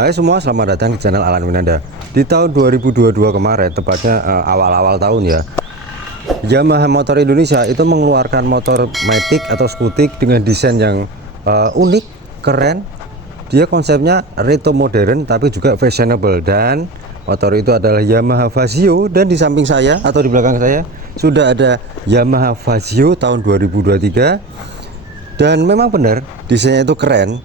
Hai semua, selamat datang di channel Alan Winanda. Di tahun 2022 kemarin, tepatnya awal-awal tahun ya, Yamaha Motor Indonesia itu mengeluarkan motor Matic atau Skutik dengan desain yang unik, keren. Dia konsepnya retro modern tapi juga fashionable, dan motor itu adalah Yamaha Fazio. Dan di samping saya atau di belakang saya sudah ada Yamaha Fazio tahun 2023. Dan memang benar desainnya itu keren.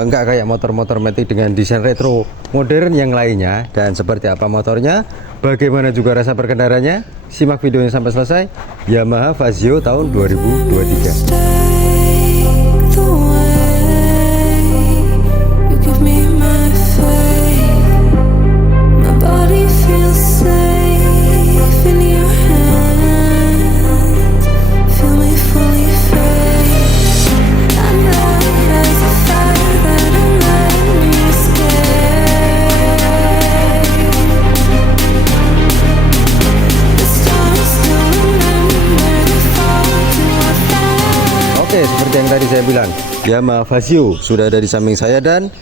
Enggak kayak motor-motor Matic dengan desain retro modern yang lainnya. Dan seperti apa motornya, bagaimana juga rasa berkendaranya, simak videonya sampai selesai. Yamaha Fazio tahun 2023. Oke, seperti yang tadi saya bilang, Yamaha Fazio sudah ada di samping saya. Dan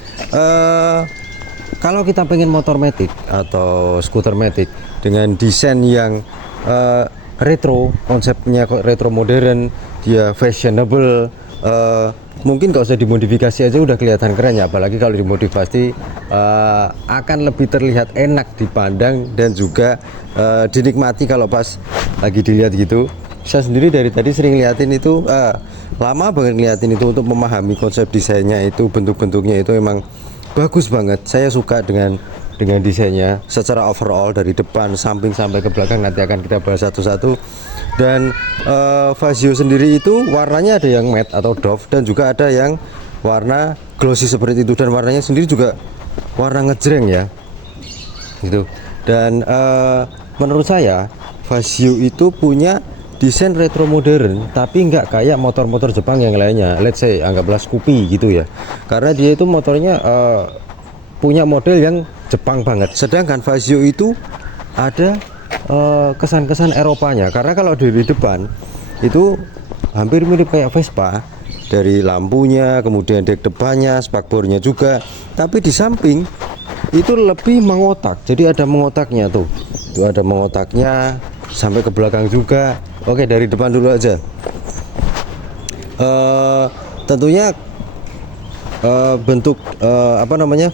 kalau kita pengen motor Matic atau skuter Matic dengan desain yang retro, konsepnya retro modern, dia fashionable, mungkin kalau usah dimodifikasi aja udah kelihatan keren ya. Apalagi kalau dimodifikasi akan lebih terlihat enak dipandang dan juga dinikmati kalau pas lagi dilihat gitu. Saya sendiri dari tadi sering liatin itu, lama banget ngeliatin itu untuk memahami konsep desainnya itu, bentuk-bentuknya itu memang bagus banget. Saya suka dengan desainnya secara overall dari depan, samping sampai ke belakang. Nanti akan kita bahas satu-satu. Dan Fazio sendiri itu warnanya ada yang matte atau doff dan juga ada yang warna glossy seperti itu. Dan warnanya sendiri juga warna ngejreng ya, gitu. Dan menurut saya Fazio itu punya desain retro modern tapi nggak kayak motor-motor Jepang yang lainnya. Let's say anggaplah Scoopy gitu ya, karena dia itu motornya punya model yang Jepang banget. Sedangkan Fazio itu ada kesan-kesan Eropanya, karena kalau dari depan itu hampir mirip kayak Vespa, dari lampunya, kemudian dek depannya, spakbornya juga. Tapi di samping itu lebih mengotak, jadi ada mengotaknya tuh, itu ada mengotaknya sampai ke belakang juga. Oke, dari depan dulu aja. Tentunya bentuk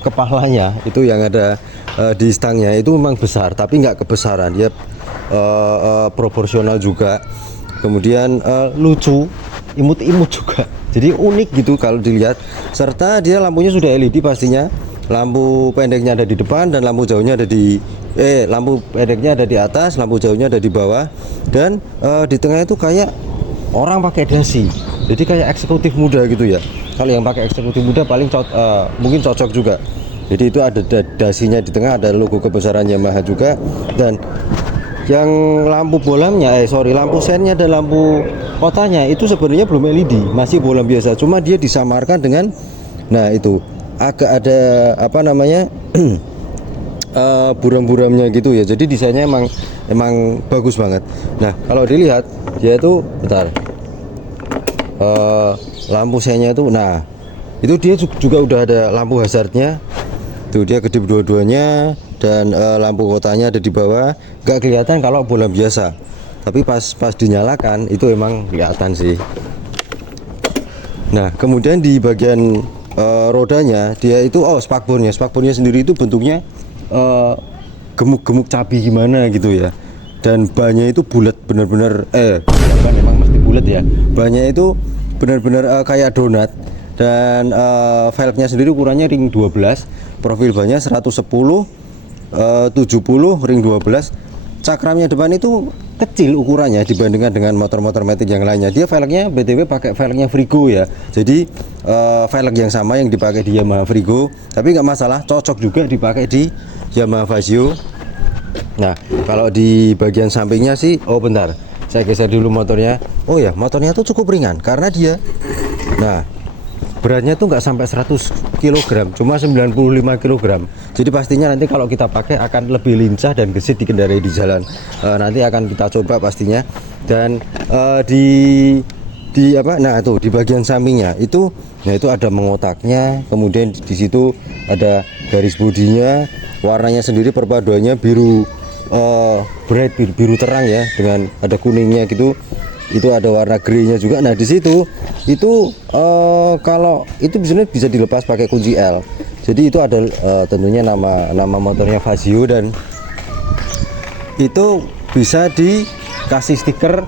kepalanya itu yang ada di stangnya itu memang besar, tapi nggak kebesaran, dia proporsional juga. Kemudian lucu, imut-imut juga, jadi unik gitu kalau dilihat. Serta dia lampunya sudah LED pastinya. Lampu pendeknya ada di depan dan lampu jauhnya ada di lampu pendeknya ada di atas, lampu jauhnya ada di bawah. Dan di tengah itu kayak orang pakai dasi, jadi kayak eksekutif muda gitu ya. Kalau yang pakai eksekutif muda paling mungkin cocok juga. Jadi itu ada dasinya di tengah, ada logo kebesaran Yamaha juga. Dan yang lampu bolamnya lampu sennya dan lampu kotanya itu sebenarnya belum LED, masih bolam biasa, cuma dia disamarkan dengan itu agak ada buram-buramnya gitu ya. Jadi desainnya emang bagus banget. Nah, kalau dilihat dia itu lampu sennya itu, itu dia juga udah ada lampu hazardnya tuh, dia kedip dua-duanya. Dan lampu kotanya ada di bawah, nggak kelihatan kalau bolam biasa, tapi pas dinyalakan itu emang kelihatan sih. Nah, kemudian di bagian rodanya dia itu spakbornya sendiri itu bentuknya gemuk-gemuk cabi gimana gitu ya. Dan bannya itu bulat, bener-bener ban emang mesti bulat ya, bannya itu benar-benar kayak donat. Dan velgnya sendiri ukurannya ring 12, profil bannya 110 70 ring 12. Cakramnya depan itu kecil ukurannya dibandingkan dengan motor-motor Matic yang lainnya. Dia velgnya BTW pakai velgnya Frigo ya. Jadi velg yang sama yang dipakai di Yamaha Frigo, tapi nggak masalah, cocok juga dipakai di Yamaha Fazio. Nah, kalau di bagian sampingnya sih, bentar, saya geser dulu motornya. Oh ya, motornya tuh cukup ringan karena dia, beratnya tuh nggak sampai 100 kg, cuma 95 kg. Jadi pastinya nanti kalau kita pakai akan lebih lincah dan gesit dikendarai di jalan. Nanti akan kita coba pastinya. Dan di di apa, nah itu di bagian sampingnya itu, nah itu ada mengotaknya, kemudian di situ ada garis bodinya, warnanya sendiri perpaduannya biru bright, biru terang ya, dengan ada kuningnya gitu, itu ada warna grey-nya juga. Nah di situ itu kalau itu bisa dilepas pakai kunci L. Jadi itu ada tentunya nama motornya Fazio, dan itu bisa dikasih stiker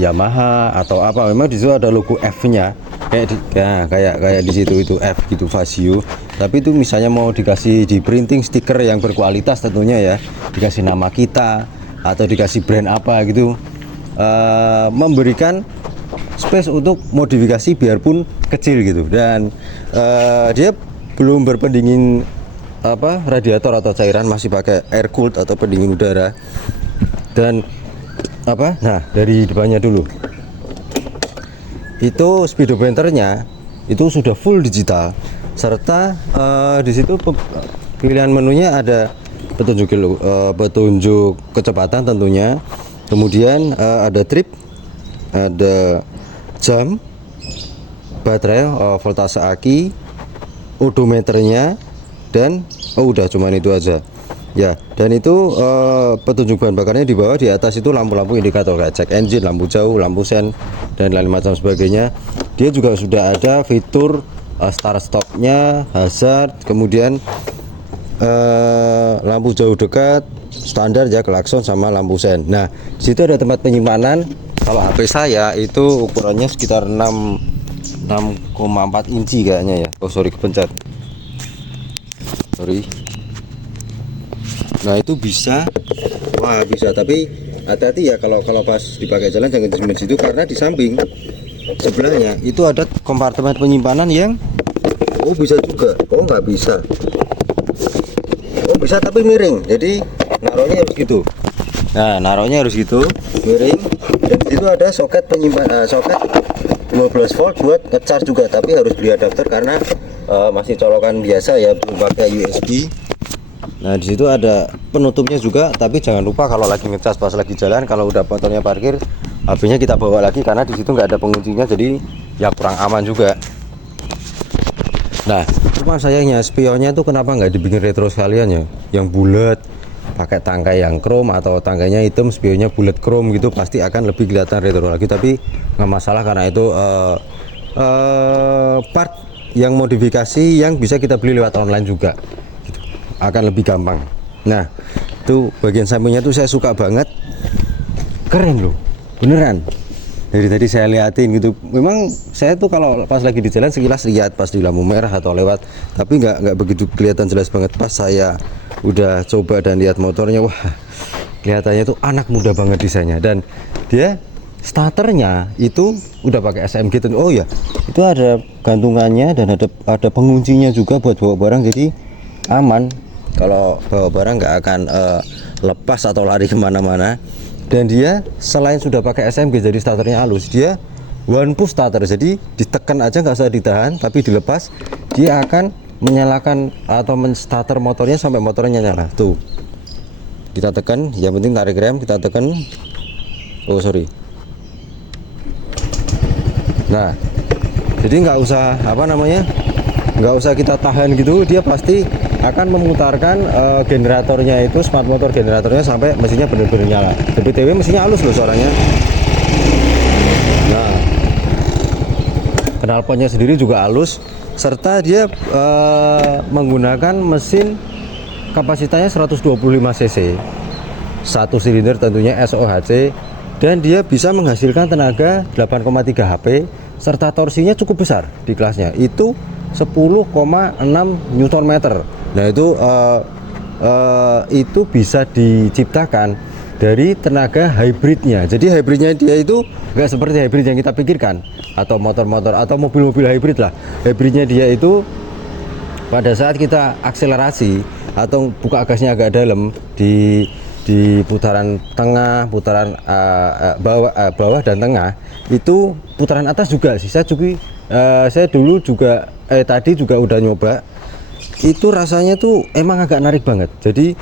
Yamaha atau apa. Memang di situ ada logo F-nya kayak di situ itu F gitu, Fazio. Tapi itu misalnya mau dikasih di printing stiker yang berkualitas tentunya ya, dikasih nama kita atau dikasih brand apa gitu, memberikan space untuk modifikasi biarpun kecil gitu. Dan dia belum berpendingin apa radiator atau cairan, masih pakai air cooled atau pendingin udara. Dan apa, nah dari depannya dulu itu speedometernya itu sudah full digital, serta di situ pilihan menunya ada petunjuk kecepatan tentunya, kemudian ada trip, ada jam, baterai, voltase aki, odometernya, dan udah cuman itu aja ya. Dan itu petunjuk bahan bakarnya di bawah. Di atas itu lampu-lampu indikator kayak cek engine, lampu jauh, lampu sen, dan lain macam sebagainya. Dia juga sudah ada fitur start stopnya, hazard, kemudian lampu jauh dekat standar ya, klakson sama lampu sen. Nah di situ ada tempat penyimpanan. Kalau HP saya itu ukurannya sekitar 6,4 inci kayaknya ya. Oh sorry, kepencet, sorry. Nah itu bisa, wah bisa, tapi hati-hati ya kalau pas dipakai jalan jangan di situ, karena di samping sebelahnya itu ada kompartemen penyimpanan yang bisa juga, nggak bisa, bisa tapi miring, jadi naruhnya harus gitu. Nah naruhnya harus gitu, miring. Dan itu ada soket penyimpanan, soket 12 volt buat ngecharge juga, tapi harus beli adapter karena masih colokan biasa ya, belum pakai USB. Nah di situ ada penutupnya juga, tapi jangan lupa kalau lagi ngecas pas lagi jalan, kalau udah motornya parkir, HP-nya kita bawa lagi, karena di situ nggak ada penguncinya, jadi ya kurang aman juga. Nah cuma sayangnya spionnya tuh kenapa nggak dibikin retro sekalian ya, yang bulat pakai tangkai yang chrome, atau tangkainya hitam spionnya bulat chrome gitu, pasti akan lebih kelihatan retro lagi. Tapi nggak masalah, karena itu part yang modifikasi yang bisa kita beli lewat online juga, akan lebih gampang. Nah itu bagian sampingnya tuh saya suka banget, keren loh beneran. Dari tadi saya liatin gitu, memang saya tuh kalau pas lagi di jalan sekilas lihat pas di lampu merah atau lewat, tapi nggak begitu kelihatan jelas banget. Pas saya udah coba dan lihat motornya, wah kelihatannya tuh anak muda banget desainnya. Dan dia starternya itu udah pakai SMG. Oh ya, itu ada gantungannya dan ada penguncinya juga buat bawa barang, jadi aman. Kalau bawa barang nggak akan lepas atau lari kemana-mana. Dan dia selain sudah pakai SMG, jadi starternya halus, dia one push starter, jadi ditekan aja nggak usah ditahan, tapi dilepas dia akan menyalakan atau menstarter motornya sampai motornya nyala. Tuh kita tekan, yang penting tarik rem, kita tekan, oh sorry. Nah jadi nggak usah nggak usah kita tahan gitu, dia pasti akan memutarkan generatornya itu, smart motor generatornya, sampai mesinnya benar-benar nyala. BTW mesinnya halus loh suaranya. Nah knalpotnya sendiri juga halus, serta dia menggunakan mesin kapasitasnya 125 cc, satu silinder tentunya SOHC, dan dia bisa menghasilkan tenaga 8,3 HP, serta torsinya cukup besar di kelasnya, itu 10,6 Nm. Nah itu bisa diciptakan dari tenaga hybridnya. Jadi hybridnya dia itu nggak seperti hybrid yang kita pikirkan, atau motor-motor atau mobil-mobil hybrid lah. Hybridnya dia itu pada saat kita akselerasi atau buka gasnya agak dalam di putaran tengah, putaran bawah dan tengah, itu putaran atas juga sih. Saya dulu juga tadi juga udah nyoba, itu rasanya tuh emang agak narik banget. Jadi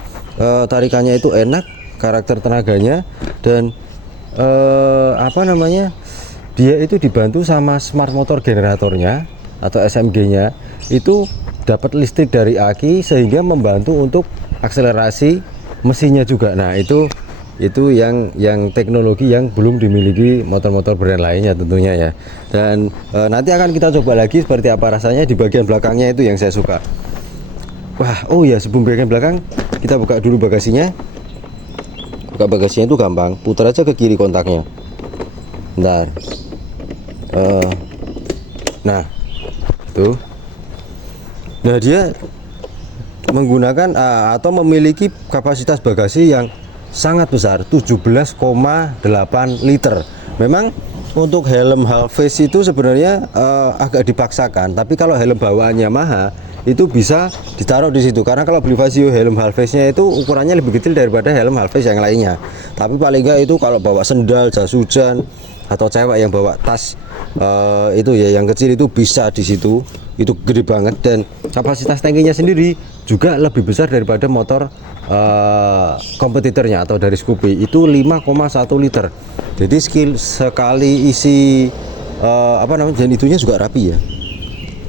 tarikannya itu enak, karakter tenaganya, dan dia itu dibantu sama smart motor generatornya atau SMG-nya itu dapat listrik dari aki sehingga membantu untuk akselerasi mesinnya juga. Nah, itu yang teknologi yang belum dimiliki motor-motor brand lainnya tentunya ya. Dan nanti akan kita coba lagi seperti apa rasanya di bagian belakangnya, itu yang saya suka. Wah, oh ya, sebelum bagian belakang kita buka dulu bagasinya. Buka bagasinya itu gampang, putar aja ke kiri kontaknya. Bentar. Nah, itu. Nah, dia menggunakan atau memiliki kapasitas bagasi yang sangat besar, 17,8 liter. Memang untuk helm half face itu sebenarnya agak dipaksakan, tapi kalau helm bawaan Yamaha itu bisa ditaruh di situ, karena kalau beli Vasio helm half face-nya itu ukurannya lebih kecil daripada helm half face yang lainnya. Tapi paling enggak itu kalau bawa sendal, jas hujan, atau cewek yang bawa tas itu ya yang kecil itu bisa di situ. Itu gede banget, dan kapasitas tangkinya sendiri juga lebih besar daripada motor kompetitornya atau dari Scoopy, itu 5,1 liter. Jadi sekali isi dan itunya juga rapi ya,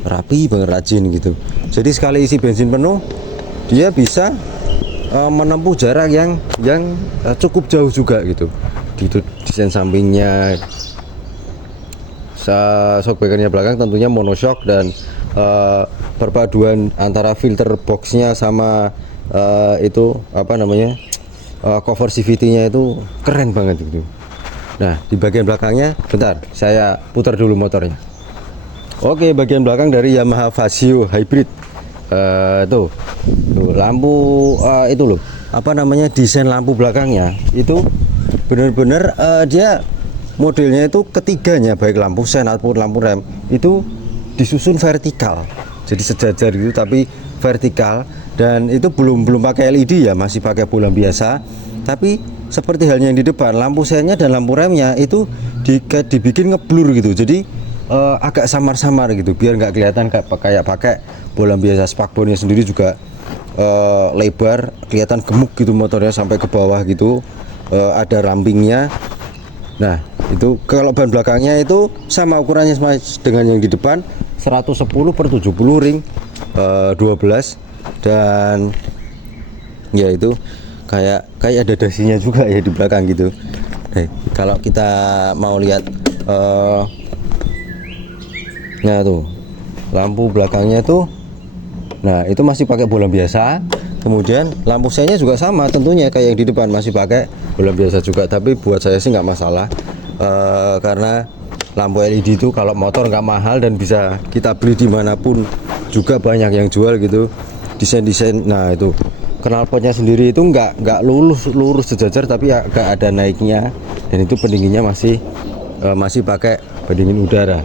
rapi banget, rajin gitu. Jadi sekali isi bensin penuh dia bisa menempuh jarak yang cukup jauh juga gitu. Di desain sampingnya, shockbreakernya belakang tentunya monoshock, dan perpaduan antara filter boxnya sama cover CVT-nya itu keren banget gitu. Nah, di bagian belakangnya, bentar, saya putar dulu motornya. Oke, bagian belakang dari Yamaha Vasio Hybrid. Tuh lampu itu loh, desain lampu belakangnya itu bener-bener dia modelnya itu ketiganya, baik lampu sen ataupun lampu rem itu disusun vertikal, jadi sejajar gitu tapi vertikal. Dan itu belum pakai LED ya, masih pakai bola biasa. Tapi seperti halnya yang di depan, lampu sennya dan lampu remnya itu dibikin ngeblur gitu, jadi agak samar-samar gitu, biar nggak kelihatan kayak pakai bola biasa. Spakbornya sendiri juga lebar, kelihatan gemuk gitu motornya sampai ke bawah gitu. Ada rampingnya. Nah, itu kalau ban belakangnya itu sama ukurannya dengan yang di depan, 110/70 ring 12, dan ya itu kayak ada dasinya juga ya di belakang gitu. Kalau kita mau lihat nah tuh lampu belakangnya tuh, nah itu masih pakai bola biasa. Kemudian lampu sennya juga sama tentunya kayak yang di depan, masih pakai bola biasa juga. Tapi buat saya sih nggak masalah, karena lampu LED itu kalau motor nggak mahal dan bisa kita beli dimanapun, juga banyak yang jual gitu desain. Nah, itu knalpotnya sendiri itu nggak lurus sejajar, tapi agak ada naiknya, dan itu pendinginnya masih pakai pendingin udara.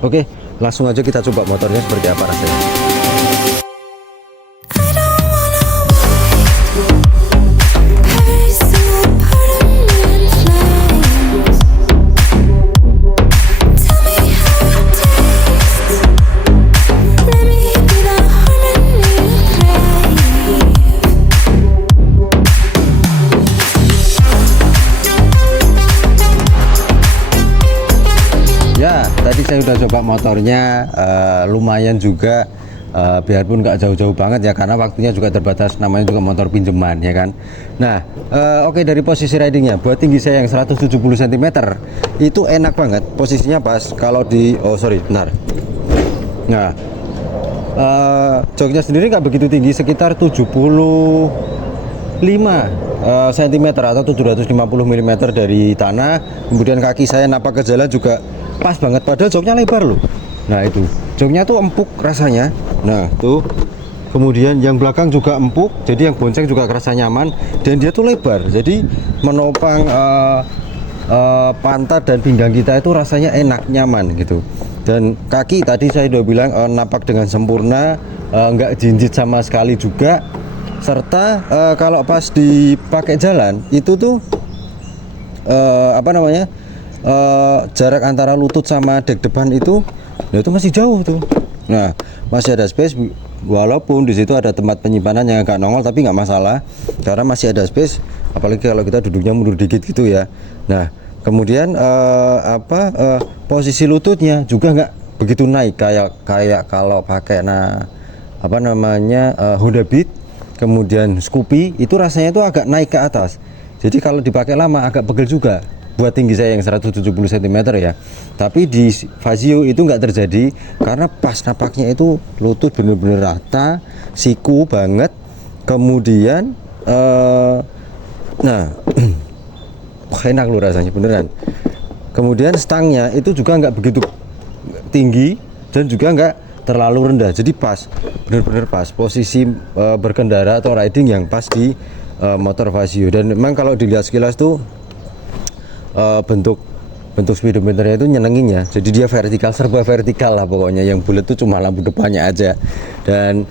Oke, langsung aja kita coba motornya seperti apa rasanya. Tadi saya udah coba motornya, lumayan juga, biarpun nggak jauh-jauh banget ya, karena waktunya juga terbatas, namanya juga motor pinjaman ya kan. Nah, oke, dari posisi ridingnya, buat tinggi saya yang 170 cm itu enak banget, posisinya pas. Kalau nah, joknya sendiri nggak begitu tinggi, sekitar 75 cm atau 750 mm dari tanah. Kemudian kaki saya napak ke jalan juga pas banget, padahal joknya lebar loh. Nah, itu joknya tuh empuk rasanya. Nah, tuh kemudian yang belakang juga empuk, jadi yang bonceng juga kerasa nyaman, dan dia tuh lebar, jadi menopang pantat dan pinggang kita itu rasanya enak, nyaman gitu. Dan kaki tadi saya udah bilang napak dengan sempurna, nggak jinjit sama sekali juga. Serta kalau pas dipakai jalan itu tuh jarak antara lutut sama dek depan itu, nah itu masih jauh tuh. Nah, masih ada space, walaupun di situ ada tempat penyimpanan yang agak nongol, tapi nggak masalah karena masih ada space, apalagi kalau kita duduknya mundur dikit gitu ya. Nah, Kemudian posisi lututnya juga nggak begitu naik kayak kayak kalau pakai Honda Beat, kemudian Scoopy itu rasanya itu agak naik ke atas. Jadi kalau dipakai lama agak pegel juga buat tinggi saya yang 170 cm ya. Tapi di Fazio itu nggak terjadi karena pas napaknya itu lutut bener-bener rata, siku banget. Kemudian nah enak loh rasanya beneran. Kemudian stangnya itu juga nggak begitu tinggi dan juga nggak terlalu rendah, jadi pas, bener-bener pas posisi berkendara atau riding yang pas di motor Fazio. Dan memang kalau dilihat sekilas tuh bentuk speedometernya itu nyenengin ya, jadi dia vertikal, serba vertikal lah pokoknya. Yang bulat tuh cuma lampu depannya aja. Dan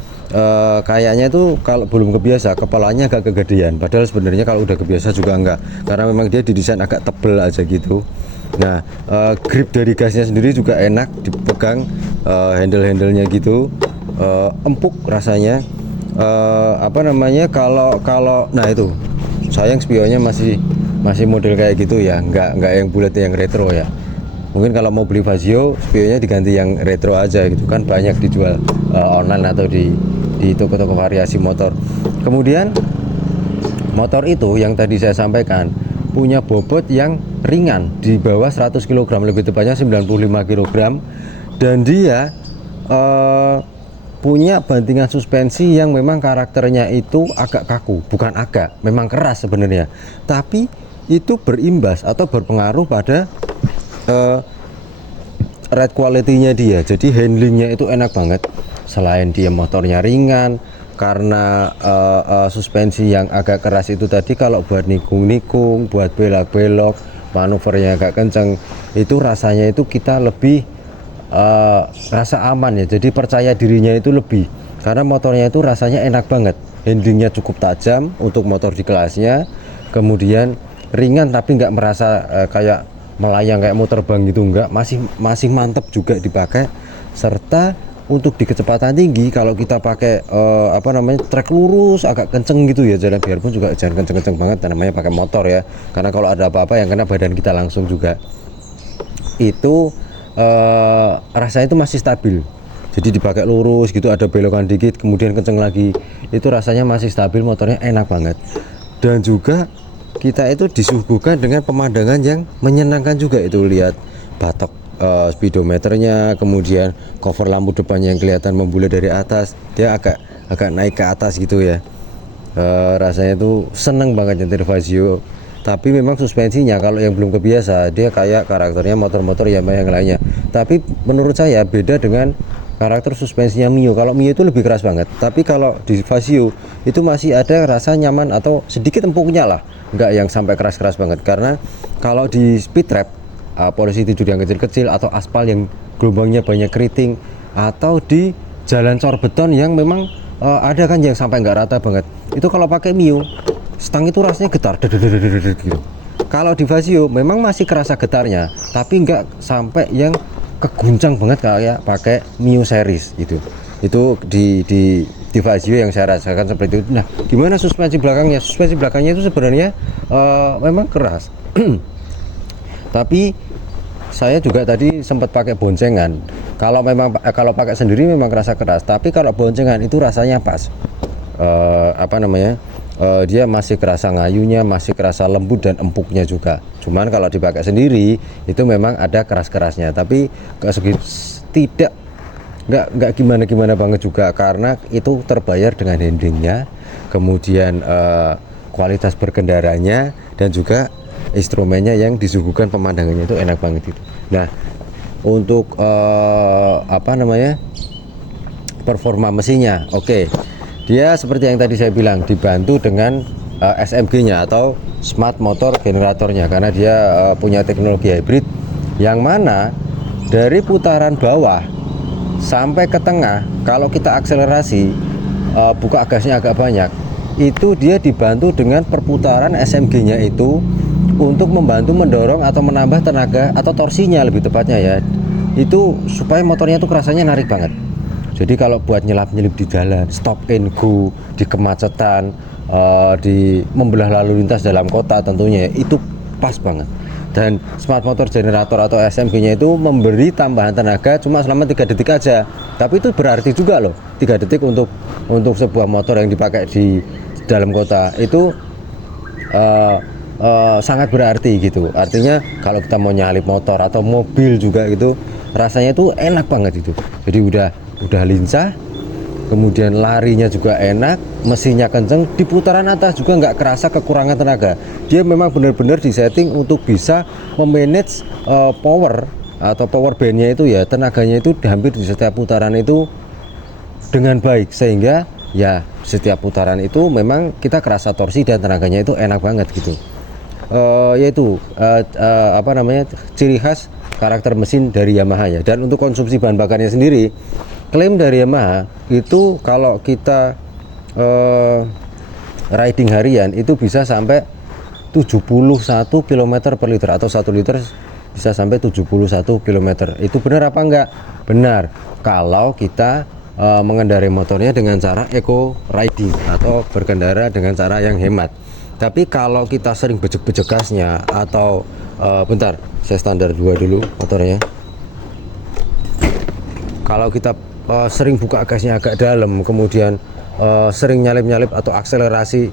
kayaknya itu kalau belum kebiasa kepalanya agak kegedean, padahal sebenarnya kalau udah kebiasa juga enggak, karena memang dia didesain agak tebel aja gitu. Nah, grip dari gasnya sendiri juga enak dipegang, handle-handlenya gitu empuk rasanya. Kalau nah itu sayang spionnya masih model kayak gitu ya, nggak yang bulat, yang retro ya. Mungkin kalau mau beli Fazio, spionnya diganti yang retro aja gitu kan, banyak dijual online atau di toko-toko variasi motor. Kemudian motor itu yang tadi saya sampaikan punya bobot yang ringan di bawah 100 kg, lebih tepatnya 95 kg, dan dia punya bantingan suspensi yang memang karakternya itu agak kaku, bukan agak, memang keras sebenarnya, tapi itu berimbas atau berpengaruh pada ride quality-nya dia. Jadi handlingnya itu enak banget. Selain dia motornya ringan, karena suspensi yang agak keras itu tadi, kalau buat nikung-nikung, buat belok-belok, manuvernya agak kenceng, itu rasanya itu kita lebih rasa aman ya. Jadi percaya dirinya itu lebih, karena motornya itu rasanya enak banget. Handlingnya cukup tajam untuk motor di kelasnya, kemudian ringan tapi nggak merasa kayak melayang kayak mau terbang gitu, enggak, masih mantep juga dipakai. Serta untuk di kecepatan tinggi, kalau kita pakai trek lurus agak kenceng gitu ya jalan, biarpun juga jangan kenceng-kenceng banget, namanya pakai motor ya, karena kalau ada apa-apa yang kena badan kita langsung juga, itu rasanya itu masih stabil. Jadi dipakai lurus gitu, ada belokan dikit kemudian kenceng lagi, itu rasanya masih stabil, motornya enak banget. Dan juga kita itu disuguhkan dengan pemandangan yang menyenangkan juga. Itu lihat batok speedometernya, kemudian cover lampu depannya yang kelihatan membulat dari atas, dia agak naik ke atas gitu ya. Rasanya tuh seneng banget nyetir Fazio. Tapi memang suspensinya kalau yang belum kebiasa, dia kayak karakternya motor-motor Yamaha yang lainnya. Tapi menurut saya beda dengan karakter suspensinya Mio. Kalau Mio itu lebih keras banget, tapi kalau di Fazio itu masih ada rasa nyaman atau sedikit empuknya lah, nggak yang sampai keras-keras banget. Karena kalau di speed trap, polisi tidur yang kecil-kecil, atau aspal yang gelombangnya banyak keriting, atau di jalan cor beton yang memang ada kan yang sampai nggak rata banget, itu kalau pakai Mio, stang itu rasanya getar gitu. Kalau di Fazio memang masih kerasa getarnya, tapi nggak sampai yang keguncang banget kayak pakai Mio series gitu. Itu di Fazio yang saya rasakan seperti itu. Nah, gimana suspensi belakangnya? Suspensi belakangnya itu sebenarnya memang keras. Tapi saya juga tadi sempat pakai boncengan. Kalau pakai sendiri memang kerasa keras, tapi kalau boncengan itu rasanya pas. Dia masih kerasa ngayunya, masih kerasa lembut dan empuknya juga. Cuman kalau dipakai sendiri itu memang ada keras-kerasnya, tapi tidak nggak gimana banget juga, karena itu terbayar dengan handlingnya, kemudian kualitas berkendaranya, dan juga instrumennya yang disuguhkan, pemandangannya itu enak banget itu. Nah, untuk performa mesinnya oke. Dia seperti yang tadi saya bilang, dibantu dengan SMG-nya atau Smart Motor Generatornya, karena dia punya teknologi hybrid, yang mana dari putaran bawah sampai ke tengah, kalau kita akselerasi, buka gasnya agak banyak, itu dia dibantu dengan perputaran SMG-nya itu untuk membantu mendorong atau menambah tenaga atau torsinya lebih tepatnya ya, itu supaya motornya tuh rasanya narik banget. Jadi kalau buat nyelap-nyelip di jalan, stop and go, di kemacetan, di membelah lalu lintas dalam kota tentunya, itu pas banget. Dan smart motor generator atau SMG-nya itu memberi tambahan tenaga cuma selama 3 detik aja. Tapi itu berarti juga loh, 3 detik untuk sebuah motor yang dipakai di dalam kota itu sangat berarti gitu. Artinya kalau kita mau nyalip motor atau mobil juga gitu, rasanya itu enak banget itu. Jadi udah lincah, kemudian larinya juga enak, mesinnya kenceng, di putaran atas juga nggak kerasa kekurangan tenaga. Dia memang benar-benar disetting untuk bisa memanage power atau power bandnya itu ya, tenaganya itu hampir di setiap putaran itu dengan baik, sehingga ya setiap putaran itu memang kita kerasa torsi dan tenaganya itu enak banget gitu. Yaitu apa namanya, ciri khas karakter mesin dari Yamaha ya. Dan untuk konsumsi bahan bakarnya sendiri, klaim dari Yamaha itu kalau kita riding harian itu bisa sampai 71 km per liter, atau 1 liter bisa sampai 71 km. Itu benar apa enggak? Benar kalau kita mengendarai motornya dengan cara eco riding atau berkendara dengan cara yang hemat. Tapi kalau kita sering bejek-bejek gasnya atau bentar, saya standar 2 dulu motornya. Kalau kita sering buka gasnya agak dalam, kemudian sering nyalip-nyalip atau akselerasi,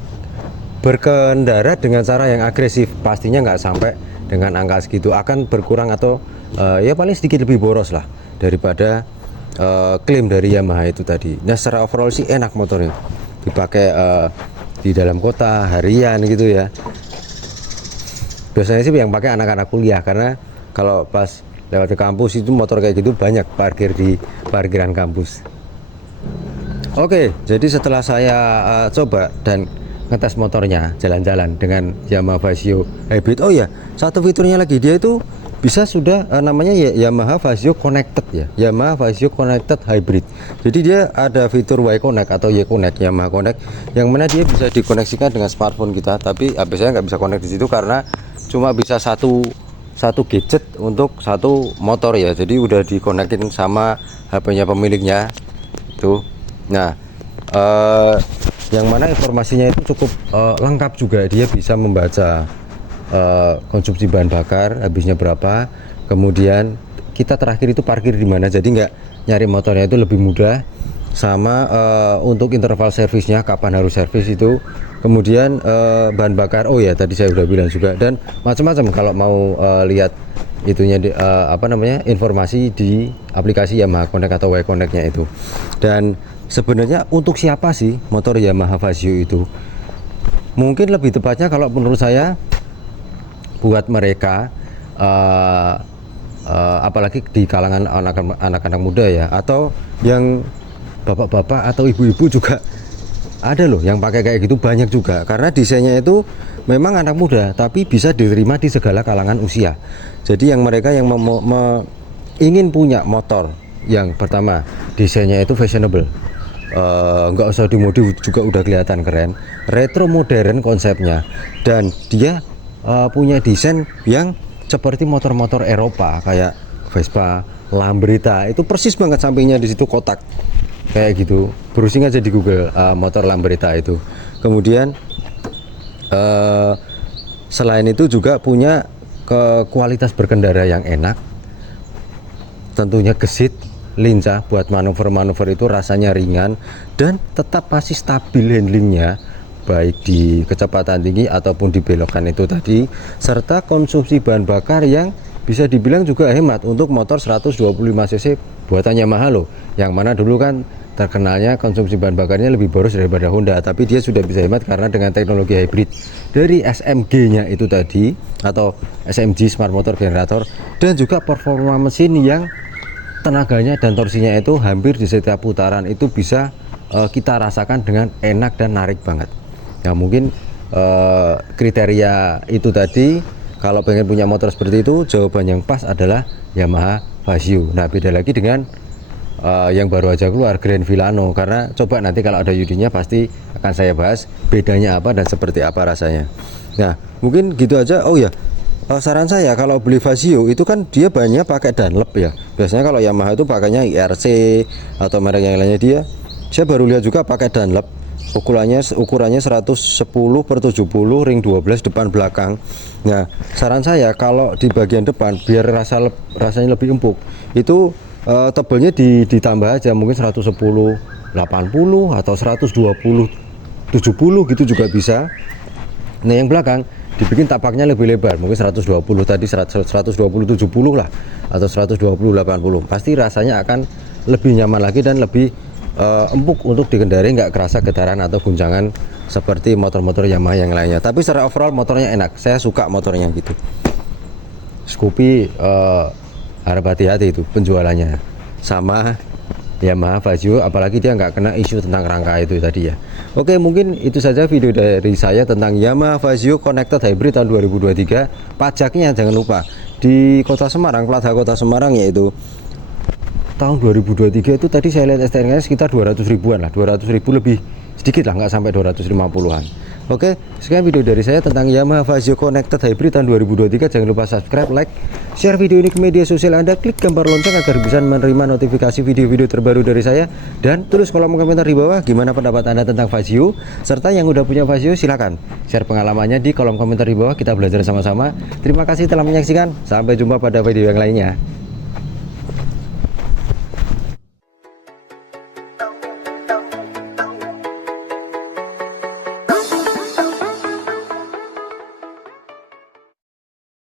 berkendara dengan cara yang agresif, pastinya nggak sampai dengan angka segitu, akan berkurang atau ya paling sedikit lebih boros lah daripada klaim dari Yamaha itu tadi. Nah, secara overall sih enak motornya, dipakai di dalam kota harian gitu ya. Biasanya sih yang pakai anak-anak kuliah, karena kalau pas lewat ke kampus itu motor kayak gitu banyak parkir di parkiran kampus. Oke, jadi setelah saya coba dan ngetes motornya jalan-jalan dengan Yamaha Vasio Hybrid. Oh ya, satu fiturnya lagi, dia itu bisa sudah namanya ya Yamaha Vasio Connected ya, Yamaha Vasio Connected Hybrid. Jadi dia ada fitur Y Connect atau Y Connect, Yamaha Connect, yang mana dia bisa dikoneksikan dengan smartphone kita. Tapi saya nggak bisa connect di situ karena cuma bisa satu gadget untuk satu motor ya. Jadi udah dikonektin sama HP-nya pemiliknya itu. Nah, yang mana informasinya itu cukup lengkap juga. Dia bisa membaca konsumsi bahan bakar, habisnya berapa, kemudian kita terakhir itu parkir di mana. Jadi nggak nyari motornya itu lebih mudah, sama untuk interval servisnya kapan harus servis itu, kemudian bahan bakar, oh ya tadi saya udah bilang juga, dan macam-macam kalau mau lihat itunya apa namanya, informasi di aplikasi Yamaha Connect atau Y Connect-nya itu. Dan sebenarnya untuk siapa sih motor Yamaha Vasio itu? Mungkin lebih tepatnya kalau menurut saya buat mereka apalagi di kalangan anak-anak muda ya, atau yang bapak-bapak atau ibu-ibu juga ada loh yang pakai kayak gitu, banyak juga, karena desainnya itu memang anak muda tapi bisa diterima di segala kalangan usia. Jadi yang mereka yang ingin punya motor yang pertama desainnya itu fashionable, nggak usah dimodif juga udah kelihatan keren, retro modern konsepnya, dan dia punya desain yang seperti motor-motor Eropa kayak Vespa, Lambretta, itu persis banget sampingnya di situ kotak kayak gitu. Browsing aja di Google motor Lambretta itu. Kemudian selain itu juga punya kualitas berkendara yang enak, tentunya gesit, lincah, buat manuver-manuver itu rasanya ringan dan tetap masih stabil handlingnya, baik di kecepatan tinggi ataupun di belokan itu tadi, serta konsumsi bahan bakar yang bisa dibilang juga hemat untuk motor 125 cc buatan Yamaha loh, yang mana dulu kan terkenalnya konsumsi bahan bakarnya lebih boros daripada Honda, tapi dia sudah bisa hemat karena dengan teknologi hybrid dari SMG-nya itu tadi, atau SMG Smart Motor Generator, dan juga performa mesin yang tenaganya dan torsinya itu hampir di setiap putaran itu bisa kita rasakan dengan enak dan narik banget. Nah, mungkin kriteria itu tadi, kalau pengen punya motor seperti itu, jawaban yang pas adalah Yamaha Vasio. Nah, beda lagi dengan yang baru aja keluar, Grand Villano, karena coba nanti kalau ada Yudinya pasti akan saya bahas bedanya apa dan seperti apa rasanya. Nah, mungkin gitu aja. Oh ya, saran saya kalau beli Vasio itu kan dia banyak pakai Dunlop ya. Biasanya kalau Yamaha itu pakainya IRC atau merek yang lainnya, dia saya baru lihat juga pakai Dunlop. ukurannya 110 per 70 ring 12 depan belakang. Nah, saran saya kalau di bagian depan biar rasanya lebih empuk, itu tebelnya ditambah aja mungkin 110 80 atau 120 70 gitu juga bisa. Nah, yang belakang dibikin tapaknya lebih lebar, mungkin 120 tadi 120 70 lah atau 120 80. Pasti rasanya akan lebih nyaman lagi dan lebih empuk untuk dikendari, nggak kerasa getaran atau guncangan seperti motor-motor Yamaha yang lainnya. Tapi secara overall motornya enak, saya suka motornya gitu. Scoopy harap hati-hati itu penjualannya sama Yamaha Fazio, apalagi dia nggak kena isu tentang rangka itu tadi ya. Oke, mungkin itu saja video dari saya tentang Yamaha Fazio Connected Hybrid tahun 2023. Pajaknya jangan lupa di Kota Semarang, plat Kota Semarang, yaitu tahun 2023 itu tadi saya lihat STNK sekitar 200 ribuan lah, 200 ribu lebih sedikit lah, nggak sampai 250-an. Oke, sekian video dari saya tentang Yamaha Fazio Connected Hybrid tahun 2023. Jangan lupa subscribe, like, share video ini ke media sosial Anda, klik gambar lonceng agar bisa menerima notifikasi video-video terbaru dari saya, dan tulis kolom komentar di bawah gimana pendapat Anda tentang Fazio, serta yang udah punya Fazio silakan share pengalamannya di kolom komentar di bawah, kita belajar sama-sama. Terima kasih telah menyaksikan, sampai jumpa pada video yang lainnya.